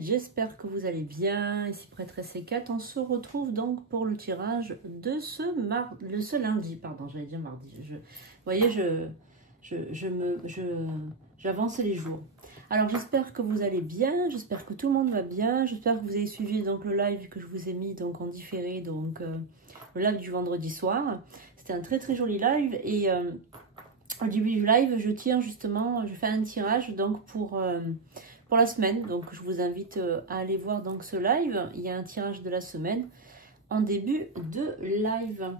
j'espère que vous allez bien. Ici Prêtresse Hécate, on se retrouve donc pour le tirage de ce lundi, pardon, j'allais dire mardi. Vous voyez, j'avance les jours. Alors j'espère que vous allez bien, j'espère que tout le monde va bien, j'espère que vous avez suivi donc le live que je vous ai mis donc en différé, donc le live du vendredi soir. C'était un très joli live et au début du live, je tire justement, je fais un tirage donc pour la semaine. Donc je vous invite à aller voir donc ce live. Il y a un tirage de la semaine en début de live.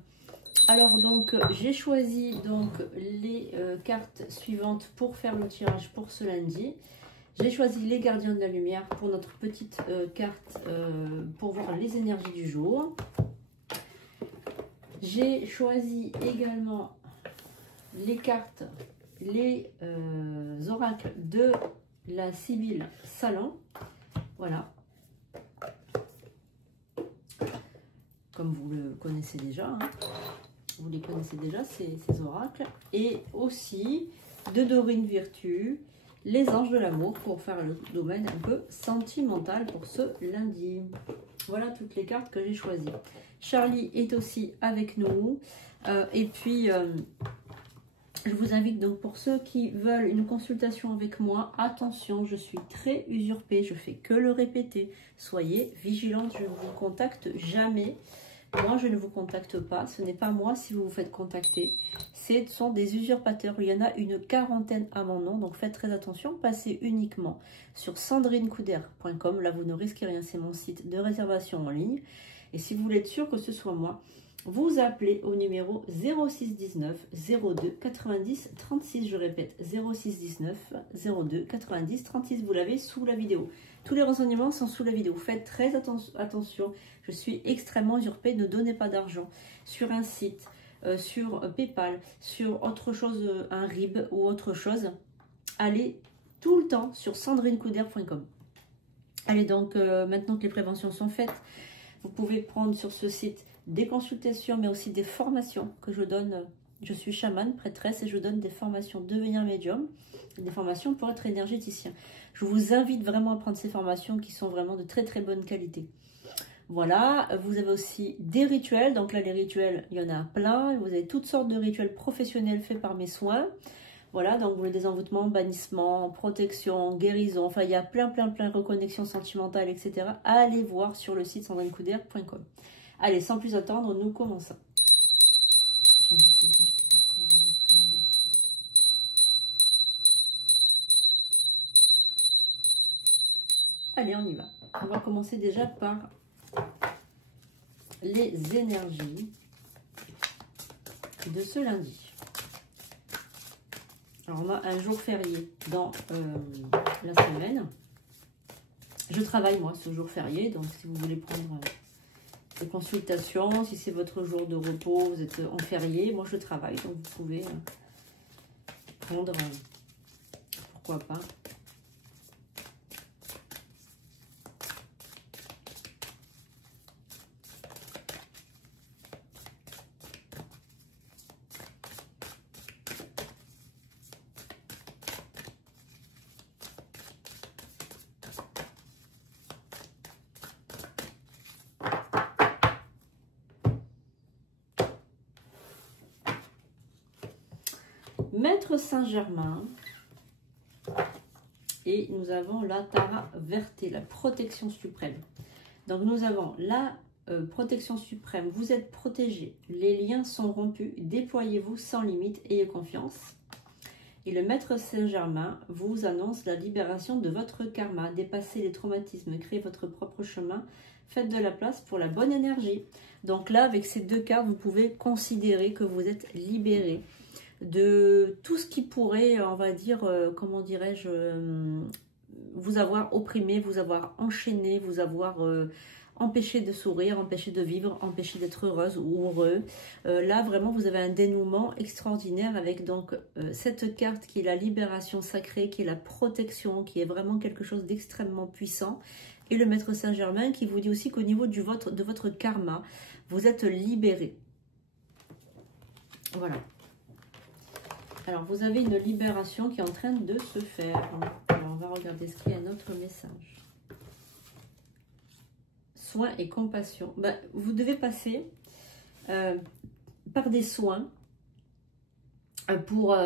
Alors donc j'ai choisi donc les cartes suivantes pour faire le tirage pour ce lundi. J'ai choisi les gardiens de la lumière pour notre petite carte pour voir les énergies du jour. J'ai choisi également les cartes, les oracles de la Sibylle Salon. Voilà. Comme vous le connaissez déjà. Hein. Vous les connaissez déjà, ces oracles. Et aussi de Dorine Virtue, les anges de l'amour, pour faire le domaine un peu sentimental pour ce lundi. Voilà toutes les cartes que j'ai choisies. Charlie est aussi avec nous. Et puis... je vous invite donc pour ceux qui veulent une consultation avec moi, attention, je suis très usurpée, je fais que le répéter. Soyez vigilante, je ne vous contacte jamais. Moi, je ne vous contacte pas, ce n'est pas moi si vous vous faites contacter. Ce sont des usurpateurs, il y en a une 40aine à mon nom, donc faites très attention. Passez uniquement sur sandrinecouder.com, là vous ne risquez rien, c'est mon site de réservation en ligne. Et si vous voulez être sûr que ce soit moi, vous appelez au numéro 0619 02 90 36. Je répète, 0619 02 90 36. Vous l'avez sous la vidéo. Tous les renseignements sont sous la vidéo. Faites très attention. Je suis extrêmement usurpée. Ne donnez pas d'argent sur un site, sur PayPal, sur autre chose, un RIB ou autre chose. Allez tout le temps sur sandrinecouder.com. Allez donc, maintenant que les préventions sont faites, vous pouvez prendre sur ce site des consultations, mais aussi des formations que je donne. Je suis chamane, prêtresse, et je donne des formations devenir médium, des formations pour être énergéticien. Je vous invite vraiment à prendre ces formations qui sont vraiment de très bonne qualité. Voilà, vous avez aussi des rituels. Donc là, les rituels, il y en a plein. Vous avez toutes sortes de rituels professionnels faits par mes soins. Voilà, donc vous avez des envoûtements, bannissements, protection, guérison. Enfin, il y a plein, reconnexion sentimentale, etc. Allez voir sur le site sandrinecouder.com. Allez, sans plus attendre, nous commençons. J'invite les anges, je les prie, merci. Allez, on y va. On va commencer déjà par les énergies de ce lundi. Alors, on a un jour férié dans la semaine. Je travaille, moi, ce jour férié. Donc, si vous voulez prendre des consultations, si c'est votre jour de repos, vous êtes en férié. Moi, je travaille. Donc, vous pouvez prendre, pourquoi pas. Maître Saint-Germain, et nous avons la Tara Verte, la protection suprême. Donc nous avons la protection suprême, vous êtes protégé, les liens sont rompus, déployez-vous sans limite, ayez confiance. Et le Maître Saint-Germain vous annonce la libération de votre karma, dépassez les traumatismes, créez votre propre chemin, faites de la place pour la bonne énergie. Donc là, avec ces deux cartes, vous pouvez considérer que vous êtes libéré de tout ce qui pourrait, on va dire, comment dirais-je, vous avoir opprimé, vous avoir enchaîné, vous avoir empêché de sourire, empêché de vivre, empêché d'être heureuse ou heureux. Là, vraiment, vous avez un dénouement extraordinaire avec donc cette carte qui est la libération sacrée, qui est la protection, qui est vraiment quelque chose d'extrêmement puissant. Et le Maître Saint-Germain qui vous dit aussi qu'au niveau de votre karma, vous êtes libéré. Voilà. Alors, vous avez une libération qui est en train de se faire. Alors, on va regarder ce qu'il y a un autre message. soins et compassion. Ben, vous devez passer par des soins pour,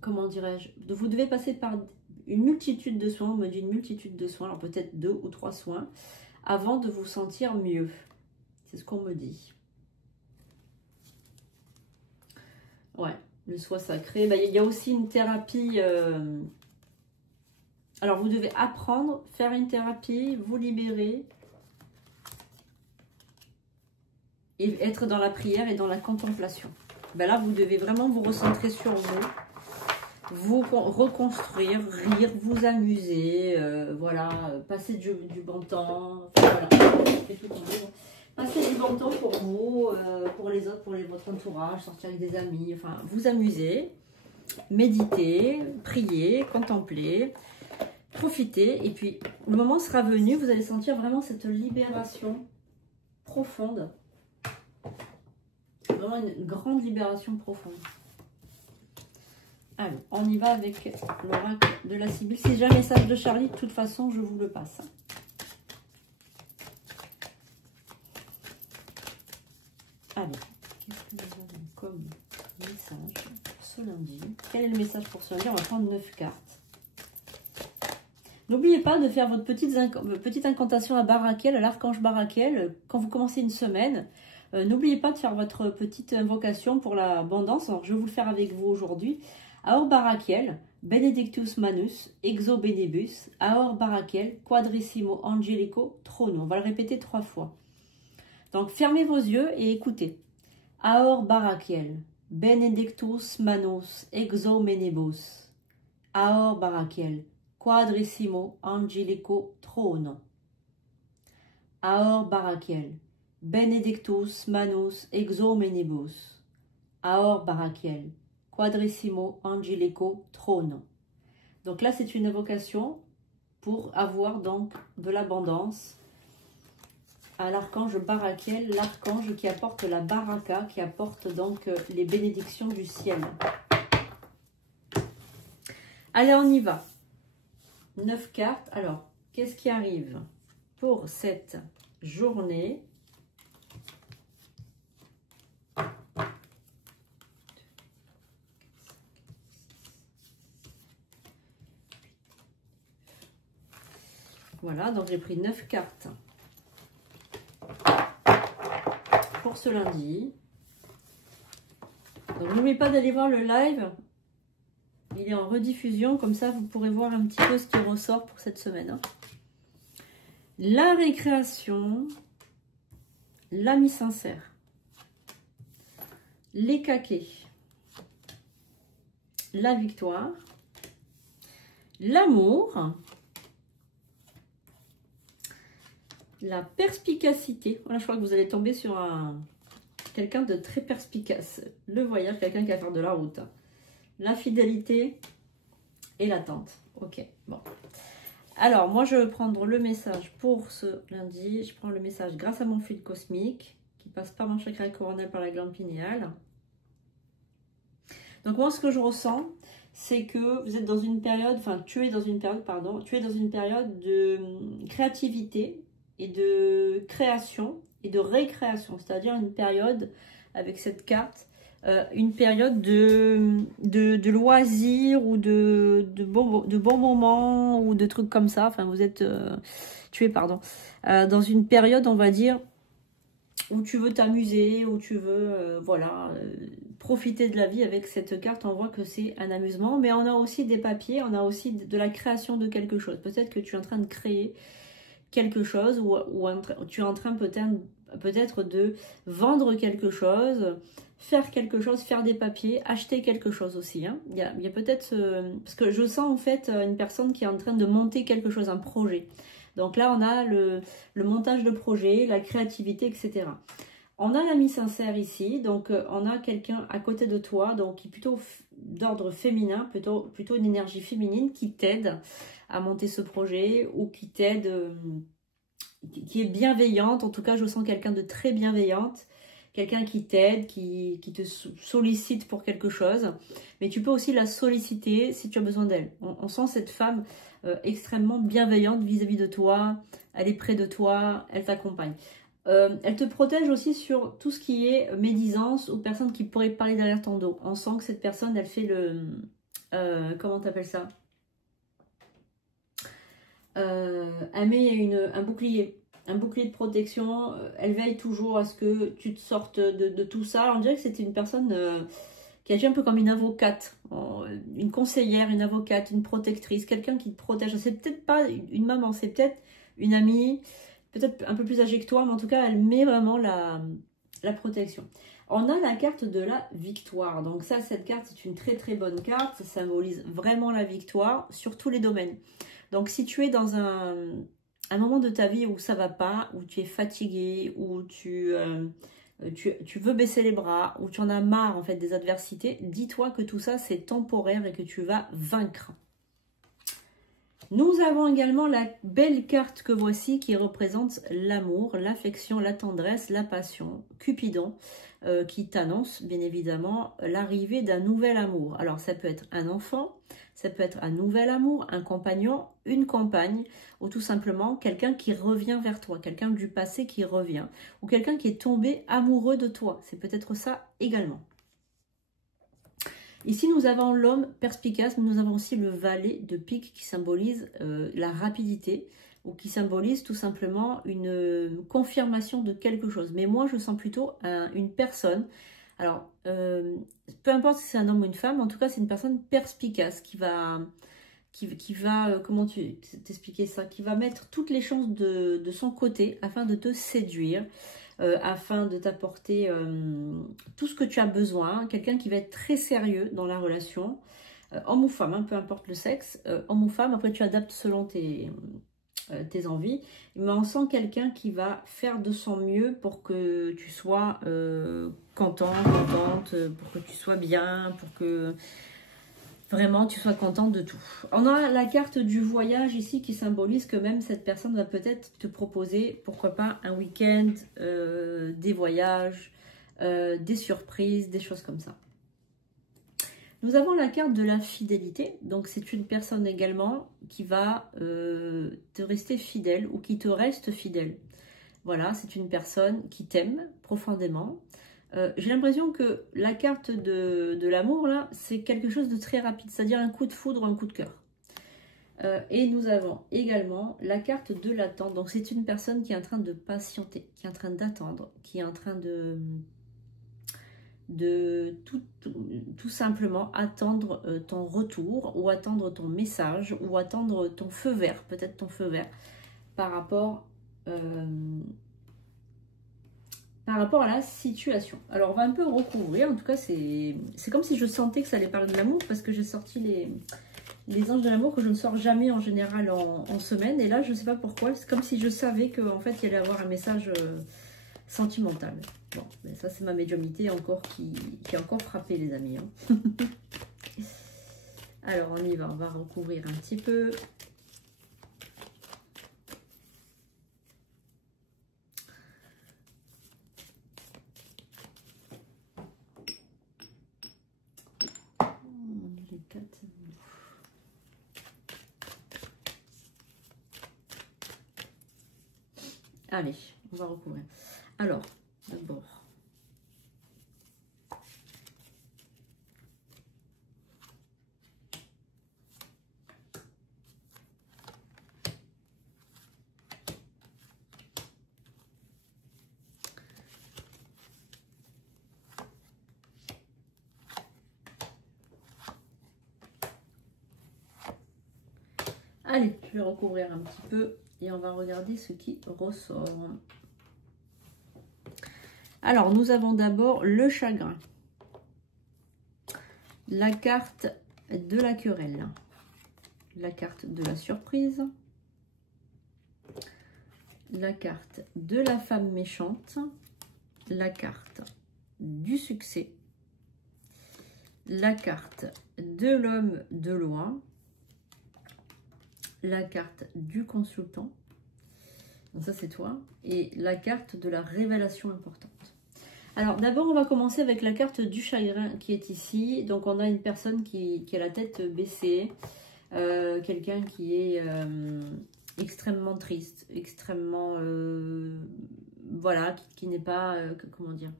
comment dirais-je, vous devez passer par une multitude de soins, on me dit une multitude de soins, alors peut-être 2 ou 3 soins, avant de vous sentir mieux. C'est ce qu'on me dit. Ouais, le soin sacré. Ben, il y a aussi une thérapie. Alors, vous devez apprendre, faire une thérapie, vous libérer. Et être dans la prière et dans la contemplation. Ben là, vous devez vraiment vous recentrer sur vous. Vous reconstruire, rire, vous amuser. Voilà, passer du bon temps. Voilà, passer du bon temps pour vous, pour les autres, pour votre entourage, sortir avec des amis. Enfin, vous amuser, méditer, prier, contempler, profiter. Et puis, le moment sera venu, vous allez sentir vraiment cette libération profonde. Vraiment une grande libération profonde. Allez, on y va avec l'oracle de la Sibylle. Si j'ai un message de Charlie, de toute façon, je vous le passe. Allez, qu'est-ce que nous avons comme message pour ce lundi? Quel est le message pour ce lundi? On va prendre 9 cartes. N'oubliez pas de faire votre petite incantation à Barakel, à l'archange Barakel, quand vous commencez une semaine. N'oubliez pas de faire votre petite invocation pour l'abondance. Alors, je vais vous le faire avec vous aujourd'hui. Aor Barakel, Benedictus Manus, Exo Benebus, Aor Barakel, Quadrissimo Angelico, Trono. On va le répéter 3 fois. Donc, fermez vos yeux et écoutez. Aor Barakel, Benedictus Manus, Exo Benebus, Aor Barakel, Quadrissimo Angelico, Trono. Aor Barakel, Benedictus Manus, Exo Benebus, Aor Barakel, Quadrissimo Angelico, Trono. Donc là, c'est une invocation pour avoir donc de l'abondance à l'archange Barakel, l'archange qui apporte la baraka, qui apporte donc les bénédictions du ciel. Allez, on y va. 9 cartes. Alors, qu'est-ce qui arrive pour cette journée? Voilà, donc j'ai pris 9 cartes pour ce lundi. Donc n'oubliez pas d'aller voir le live. Il est en rediffusion, comme ça vous pourrez voir un petit peu ce qui ressort pour cette semaine. Hein. La récréation, l'ami sincère, les caquets, la victoire, l'amour, la perspicacité. Voilà, je crois que vous allez tomber sur quelqu'un de très perspicace. Le voyage, quelqu'un qui va faire de la route. La fidélité et l'attente. Ok, bon. Alors, moi, je vais prendre le message pour ce lundi. Je prends le message grâce à mon fluide cosmique qui passe par mon chakra coronal, par la glande pinéale. Donc, moi, ce que je ressens, c'est que vous êtes dans une période, enfin, tu es dans une période de créativité et de création et de récréation. C'est-à-dire une période, avec cette carte, une période de loisirs ou de bons moments ou de trucs comme ça. Enfin, vous êtes dans une période, on va dire, où tu veux t'amuser, où tu veux, profiter de la vie. Avec cette carte, on voit que c'est un amusement. Mais on a aussi des papiers, on a aussi de la création de quelque chose. Peut-être que tu es en train de créer quelque chose ou tu es en train peut-être de vendre quelque chose, faire quelque chose, faire des papiers, acheter quelque chose aussi. Hein. Il y a peut-être... parce que je sens en fait une personne qui est en train de monter quelque chose, un projet. Donc là, on a le montage de projet, la créativité, etc. On a l'ami sincère ici, donc on a quelqu'un à côté de toi, donc qui est plutôt d'ordre féminin, plutôt une énergie féminine qui t'aide à monter ce projet ou qui t'aide, qui est bienveillante. En tout cas, je sens quelqu'un de très bienveillante quelqu'un qui t'aide, qui te sollicite pour quelque chose. Mais tu peux aussi la solliciter si tu as besoin d'elle. On sent cette femme extrêmement bienveillante vis-à-vis de toi. Elle est près de toi, elle t'accompagne. Elle te protège aussi sur tout ce qui est médisance ou personne qui pourrait parler derrière ton dos. On sent que cette personne, elle fait le... comment t'appelles ça? Elle met un bouclier de protection. Elle veille toujours à ce que tu te sortes de tout ça. On dirait que c'était une personne qui agit un peu comme une avocate, une conseillère, une avocate, une protectrice, quelqu'un qui te protège. C'est peut-être pas une maman, c'est peut-être une amie, peut-être un peu plus âgée que toi, mais en tout cas, elle met vraiment la protection. On a la carte de la victoire. Donc ça, cette carte, c'est une très très bonne carte. Ça symbolise vraiment la victoire sur tous les domaines. Donc si tu es dans un moment de ta vie où ça va pas, où tu es fatigué, où tu veux baisser les bras, où tu en as marre en fait des adversités, dis-toi que tout ça c'est temporaire et que tu vas vaincre. Nous avons également la belle carte que voici qui représente l'amour, l'affection, la tendresse, la passion, Cupidon, qui t'annonce bien évidemment l'arrivée d'un nouvel amour. Alors ça peut être un enfant, ça peut être un nouvel amour, un compagnon, une compagne, ou tout simplement quelqu'un qui revient vers toi, quelqu'un du passé qui revient, ou quelqu'un qui est tombé amoureux de toi. C'est peut-être ça également. Ici, nous avons l'homme perspicace, mais nous avons aussi le valet de pique qui symbolise la rapidité ou qui symbolise tout simplement une confirmation de quelque chose. Mais moi, je sens plutôt une personne. Alors, peu importe si c'est un homme ou une femme, en tout cas, c'est une personne perspicace qui va comment t'expliquer ça, qui va mettre toutes les chances de son côté afin de te séduire. Afin de t'apporter tout ce que tu as besoin, quelqu'un qui va être très sérieux dans la relation, homme ou femme, hein, peu importe le sexe, homme ou femme, après tu adaptes selon tes envies, mais on sent quelqu'un qui va faire de son mieux pour que tu sois content, contente, pour que tu sois bien, pour que vraiment tu sois contente de tout. On a la carte du voyage ici qui symbolise que même cette personne va peut-être te proposer, pourquoi pas, un week-end, des voyages, des surprises, des choses comme ça. Nous avons la carte de la fidélité. Donc c'est une personne également qui va te rester fidèle ou qui te reste fidèle. Voilà, c'est une personne qui t'aime profondément. J'ai l'impression que la carte de l'amour, là, c'est quelque chose de très rapide, c'est-à-dire un coup de foudre, un coup de cœur. Et nous avons également la carte de l'attente. Donc, c'est une personne qui est en train de patienter, qui est en train d'attendre, qui est en train de tout simplement attendre ton retour ou attendre ton message ou attendre ton feu vert, peut-être ton feu vert, par rapport à la situation. Alors, on va un peu recouvrir. En tout cas, c'est comme si je sentais que ça allait parler de l'amour parce que j'ai sorti les anges de l'amour que je ne sors jamais en général en semaine. Et là, je ne sais pas pourquoi. C'est comme si je savais qu'en fait, il y allait avoir un message sentimental. Bon, mais ça, c'est ma médiumnité encore qui a encore frappé, les amis. Hein. Alors, on y va. On va recouvrir un petit peu. Allez, on va recouvrir. Alors, d'abord, allez, je vais recouvrir un petit peu et on va regarder ce qui ressort. Alors, nous avons d'abord le chagrin, la carte de la querelle, la carte de la surprise, la carte de la femme méchante, la carte du succès, la carte de l'homme de loin, la carte du consultant, donc ça c'est toi, et la carte de la révélation importante. Alors d'abord, on va commencer avec la carte du chagrin qui est ici. Donc on a une personne qui a la tête baissée, quelqu'un qui est extrêmement triste, extrêmement, voilà, qui n'est pas, comment dire,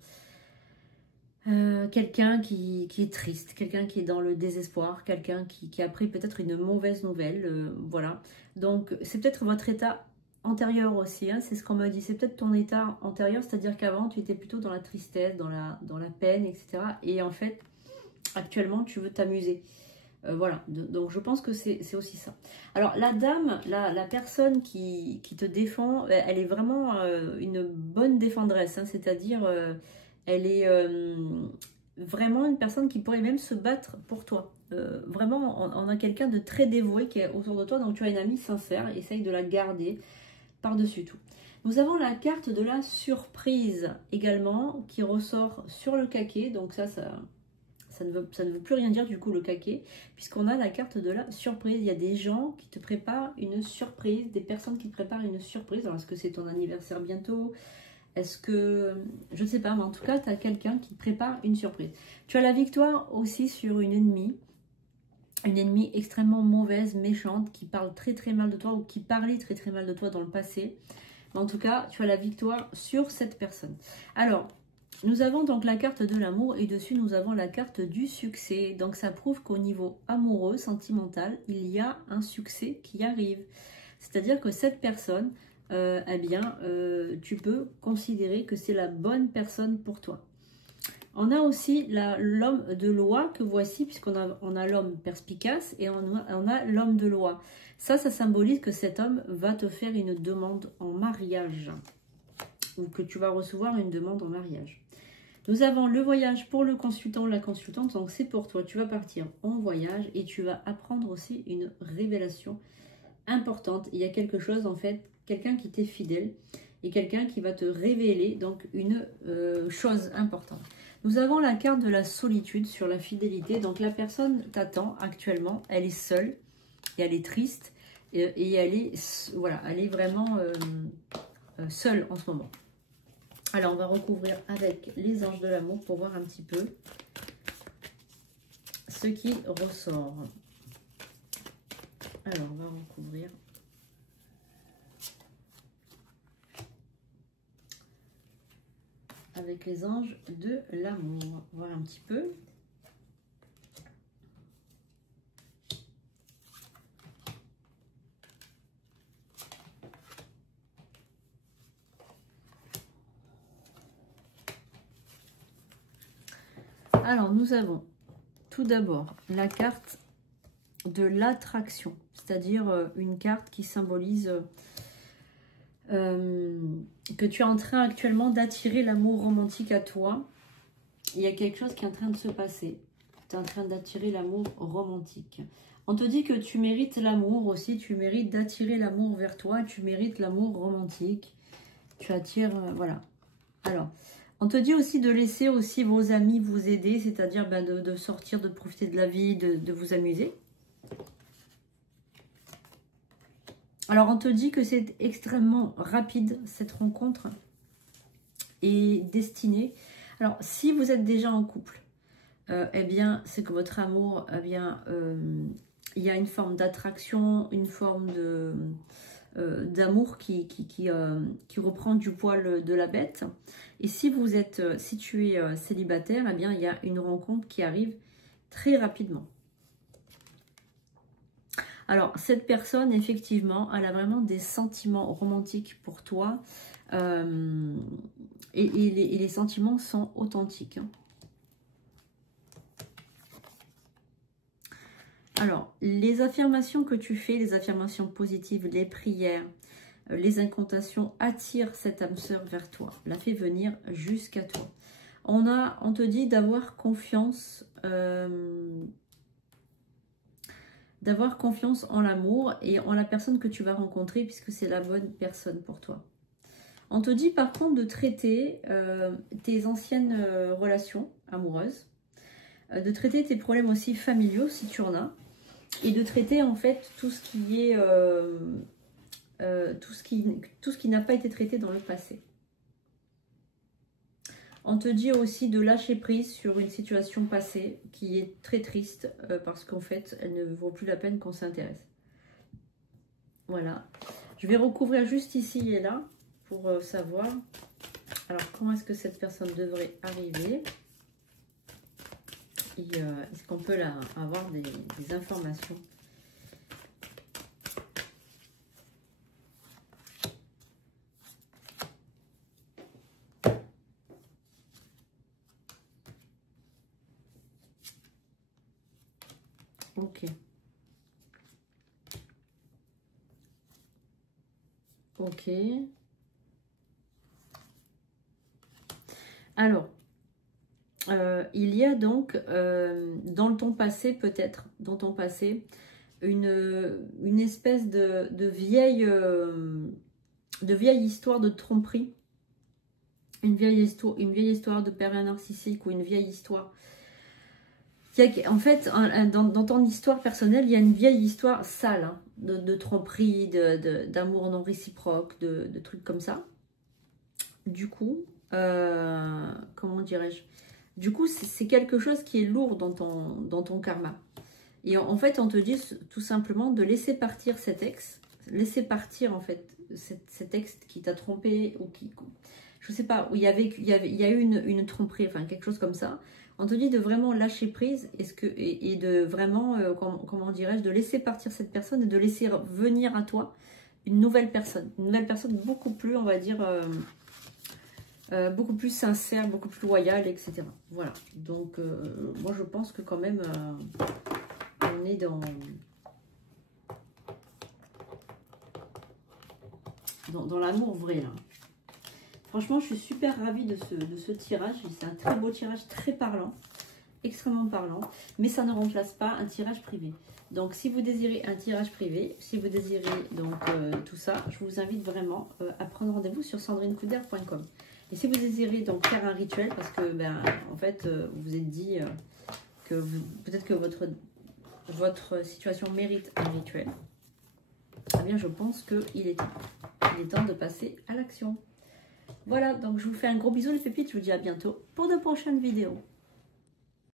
quelqu'un qui est triste, quelqu'un qui est dans le désespoir, quelqu'un qui a pris peut-être une mauvaise nouvelle, voilà. Donc c'est peut-être votre état antérieur aussi, hein, c'est ce qu'on m'a dit, c'est peut-être ton état antérieur, c'est-à-dire qu'avant tu étais plutôt dans la tristesse, dans la peine, etc. Et en fait, actuellement tu veux t'amuser. Voilà, donc je pense que c'est aussi ça. Alors la dame, la personne qui te défend, elle est vraiment une bonne défendresse, hein, c'est-à-dire elle est vraiment une personne qui pourrait même se battre pour toi. Vraiment, on a quelqu'un de très dévoué qui est autour de toi, donc tu as une amie sincère, essaye de la garder par-dessus tout. Nous avons la carte de la surprise également qui ressort sur le caquet, donc ça ne veut plus rien dire du coup le caquet, puisqu'on a la carte de la surprise. Il y a des gens qui te préparent une surprise, des personnes qui te préparent une surprise. Alors est-ce que c'est ton anniversaire bientôt? Est-ce que, je ne sais pas, mais en tout cas, tu as quelqu'un qui te prépare une surprise. Tu as la victoire aussi sur une ennemie extrêmement mauvaise, méchante, qui parle très très mal de toi ou qui parlait très très mal de toi dans le passé. Mais en tout cas, tu as la victoire sur cette personne. Alors, nous avons donc la carte de l'amour et dessus nous avons la carte du succès. Donc ça prouve qu'au niveau amoureux, sentimental, il y a un succès qui arrive. C'est-à-dire que cette personne, eh bien, tu peux considérer que c'est la bonne personne pour toi. On a aussi l'homme de loi que voici, puisqu'on a l'homme perspicace et on a l'homme de loi. Ça symbolise que cet homme va te faire une demande en mariage ou que tu vas recevoir une demande en mariage. Nous avons le voyage pour le consultant ou la consultante, donc c'est pour toi. Tu vas partir en voyage et tu vas apprendre aussi une révélation importante. Il y a quelque chose en fait, quelqu'un qui t'est fidèle et quelqu'un qui va te révéler donc une chose importante. Nous avons la carte de la solitude sur la fidélité. Donc la personne t'attend actuellement, elle est seule et elle est triste et elle est, voilà, elle est vraiment seule en ce moment. Alors on va recouvrir avec les anges de l'amour pour voir un petit peu ce qui ressort. Alors on va recouvrir. Avec les anges de l'amour. Voir un petit peu. Alors, nous avons tout d'abord la carte de l'attraction, c'est-à-dire une carte qui symbolise que tu es en train actuellement d'attirer l'amour romantique à toi. Il y a quelque chose qui est en train de se passer. Tu es en train d'attirer l'amour romantique. On te dit que tu mérites l'amour aussi, tu mérites d'attirer l'amour vers toi, tu mérites l'amour romantique. Tu attires, voilà. Alors, on te dit aussi de laisser aussi vos amis vous aider, c'est-à-dire ben, de sortir, de profiter de la vie, de vous amuser. Alors, on te dit que c'est extrêmement rapide, cette rencontre est destinée. Alors, si vous êtes déjà en couple, eh bien, c'est que votre amour, eh bien, il y a une forme d'attraction, une forme d'amour qui reprend du poil de la bête. Et si tu es célibataire, eh bien, il y a une rencontre qui arrive très rapidement. Alors, cette personne, effectivement, elle a vraiment des sentiments romantiques pour toi. Et les sentiments sont authentiques. Hein. Alors, les affirmations que tu fais, les affirmations positives, les prières, les incantations attirent cette âme sœur vers toi, la fait venir jusqu'à toi. On te dit d'avoir confiance en l'amour et en la personne que tu vas rencontrer puisque c'est la bonne personne pour toi. On te dit par contre de traiter tes anciennes relations amoureuses, de traiter tes problèmes aussi familiaux si tu en as, et de traiter en fait tout ce qui est tout ce qui n'a pas été traité dans le passé. On te dit aussi de lâcher prise sur une situation passée qui est très triste parce qu'en fait, elle ne vaut plus la peine qu'on s'intéresse. Voilà. Je vais recouvrir juste ici et là pour savoir. Alors, comment est-ce que cette personne devrait arriver? Est-ce qu'on peut avoir des informations? Ok. Ok. Alors, il y a donc, dans ton passé peut-être, dans ton passé, une espèce de vieille histoire de tromperie, une vieille histoire de père narcissique ou une vieille histoire. En fait, dans ton histoire personnelle, il y a une vieille histoire sale, hein, de tromperie, d'amour non réciproque, de trucs comme ça. Du coup, comment dirais-je? Du coup, c'est quelque chose qui est lourd dans ton karma. Et en fait, on te dit tout simplement de laisser partir cet ex, laisser partir en fait cet ex qui t'a trompé ou qui, je sais pas, où il y a eu une tromperie, enfin quelque chose comme ça. On te dit de vraiment lâcher prise et de vraiment, comment dirais-je, de laisser partir cette personne et de laisser venir à toi une nouvelle personne beaucoup plus, on va dire, beaucoup plus sincère, beaucoup plus loyale, etc. Voilà. Donc, moi, je pense que quand même, on est dans l'amour vrai, là. Franchement, je suis super ravie de ce tirage. C'est un très beau tirage, très parlant, extrêmement parlant. Mais ça ne remplace pas un tirage privé. Donc, si vous désirez un tirage privé, si vous désirez donc tout ça, je vous invite vraiment à prendre rendez-vous sur sandrinecouder.com. Et si vous désirez donc faire un rituel, parce que, ben, en fait, vous vous êtes dit que peut-être que votre situation mérite un rituel, eh bien, je pense qu'il est temps de passer à l'action. Voilà, donc je vous fais un gros bisou les pépites, je vous dis à bientôt pour de prochaines vidéos.